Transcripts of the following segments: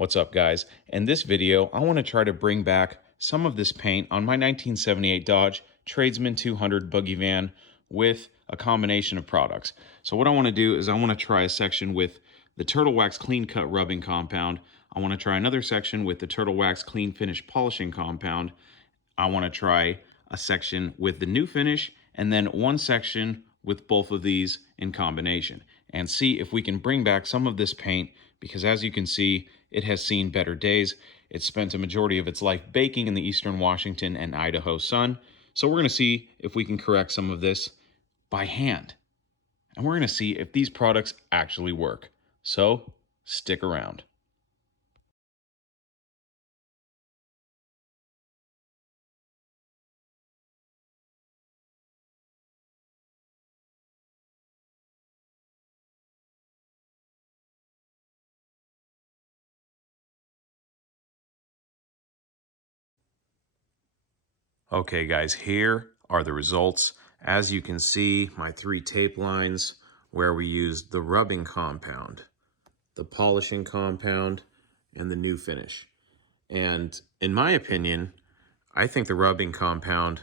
What's up, guys? In this video, I want to try to bring back some of this paint on my 1978 Dodge Tradesman 200 Boogie van with a combination of products. So what I want to do is I want to try a section with the Turtle Wax Clean Cut Rubbing Compound. I want to try another section with the Turtle Wax Clean Finish Polishing Compound. I want to try a section with the new finish, and then one section with both of these in combination, and see if we can bring back some of this paint, because as you can see, it has seen better days. It spent a majority of its life baking in the eastern Washington and Idaho sun. So we're going to see if we can correct some of this by hand, and we're going to see if these products actually work. So stick around. Okay guys, here are the results. As you can see, my 3 tape lines where we used the rubbing compound, the polishing compound, and the new finish. And in my opinion, I think the rubbing compound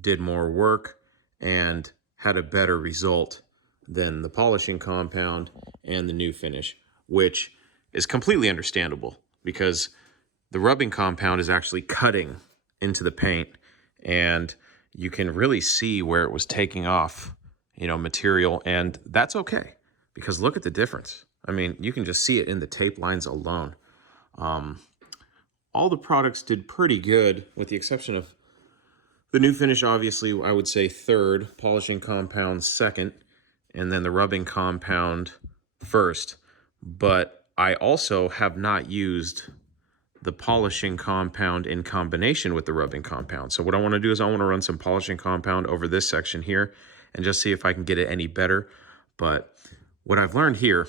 did more work and had a better result than the polishing compound and the new finish, which is completely understandable because the rubbing compound is actually cutting into the paint, and you can really see where it was taking off, material, and that's okay because look at the difference. I mean, you can just see it in the tape lines alone. All the products did pretty good with the exception of the new finish, obviously, I would say third, polishing compound second, and then the rubbing compound first. But I also have not used the polishing compound in combination with the rubbing compound. So what I want to do is I want to run some polishing compound over this section here and just see if I can get it any better. But what I've learned here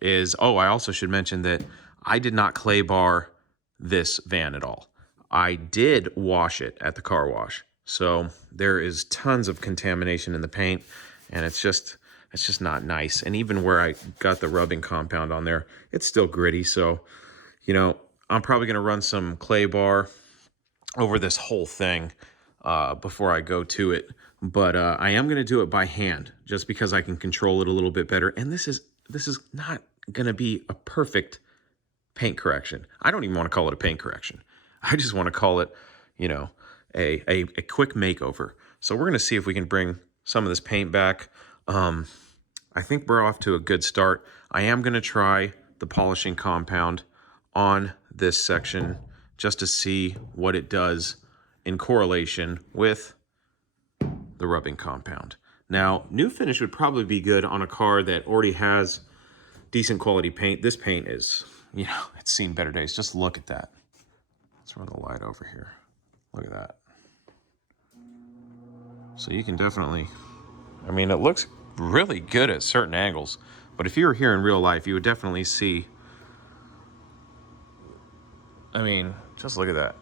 is, I also should mention that I did not clay bar this van at all. I did wash it at the car wash. So there is tons of contamination in the paint, and it's just not nice. And even where I got the rubbing compound on there, it's still gritty. So, I'm probably going to run some clay bar over this whole thing before I go to it. But I am going to do it by hand just because I can control it a little bit better. And this is not going to be a perfect paint correction. I don't even want to call it a paint correction. I just want to call it, a quick makeover. So we're going to see if we can bring some of this paint back. I think we're off to a good start. I am going to try the polishing compound on this section just to see what it does in correlation with the rubbing compound. Now, new finish would probably be good on a car that already has decent quality paint. This paint is, it's seen better days. Just look at that. Let's run the light over here. Look at that. So you can definitely, it looks really good at certain angles, but if you were here in real life, you would definitely see, just look at that.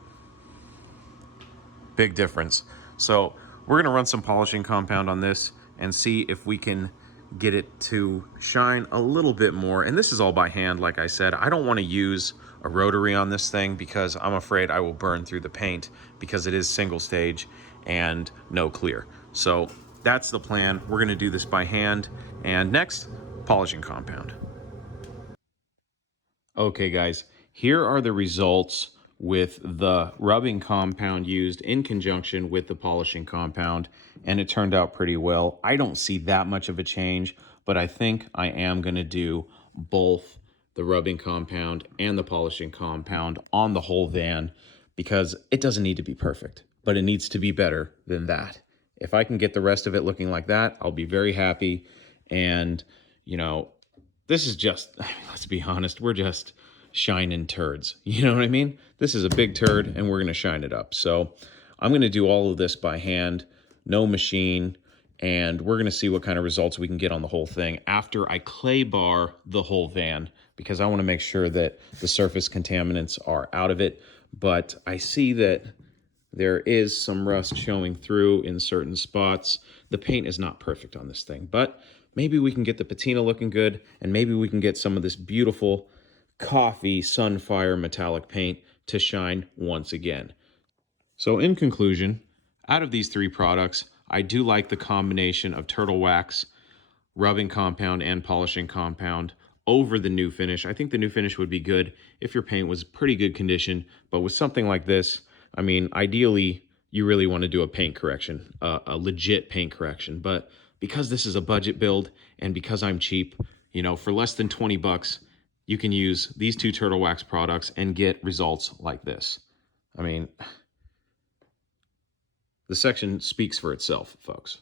Big difference. So we're gonna run some polishing compound on this and see if we can get it to shine a little bit more. And this is all by hand, like I said. I don't want to use a rotary on this thing because I'm afraid I will burn through the paint because it is single stage and no clear. So that's the plan. We're going to do this by hand. And next, polishing compound. Okay, guys, here are the results with the rubbing compound used in conjunction with the polishing compound, and it turned out pretty well. I don't see that much of a change, but I think I am going to do both the rubbing compound and the polishing compound on the whole van because it doesn't need to be perfect, but it needs to be better than that. If I can get the rest of it looking like that, I'll be very happy. And, this is just, let's be honest, we're just shining turds. You know what I mean? This is a big turd and we're going to shine it up. So I'm going to do all of this by hand, no machine, and we're going to see what kind of results we can get on the whole thing after I clay bar the whole van, because I want to make sure that the surface contaminants are out of it. But I see that there is some rust showing through in certain spots. The paint is not perfect on this thing, but maybe we can get the patina looking good, and maybe we can get some of this beautiful coffee sunfire metallic paint to shine once again. So in conclusion, out of these three products, I do like the combination of turtle wax, rubbing compound, and polishing compound over the new finish. I think the new finish would be good if your paint was pretty good condition, but with something like this, I mean, ideally, you really want to do a paint correction, a legit paint correction. But because this is a budget build and because I'm cheap, you know, for less than 20 bucks, you can use these two turtle wax products and get results like this. I mean, the section speaks for itself, folks.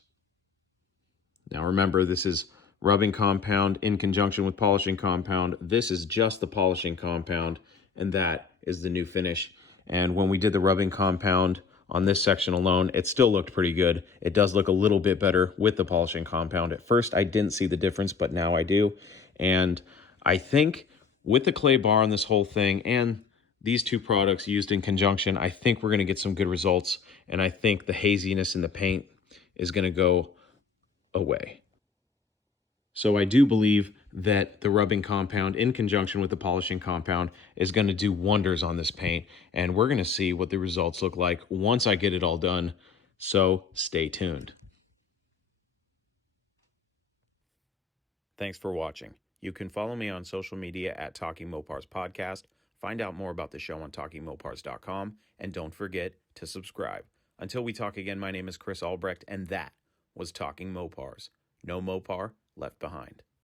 Now remember, this is rubbing compound in conjunction with polishing compound. This is just the polishing compound, and that is the new finish. And when we did the rubbing compound on this section alone, it still looked pretty good. It does look a little bit better with the polishing compound. At first, I didn't see the difference, but now I do. And I think with the clay bar on this whole thing and these two products used in conjunction, I think we're going to get some good results. And I think the haziness in the paint is going to go away. So I do believe that the rubbing compound in conjunction with the polishing compound is going to do wonders on this paint. And we're going to see what the results look like once I get it all done. So stay tuned. Thanks for watching. You can follow me on social media at Talking Mopars Podcast. Find out more about the show on TalkingMopars.com. And don't forget to subscribe. Until we talk again, my name is Chris Albrecht, and that was Talking Mopars. No Mopar left behind.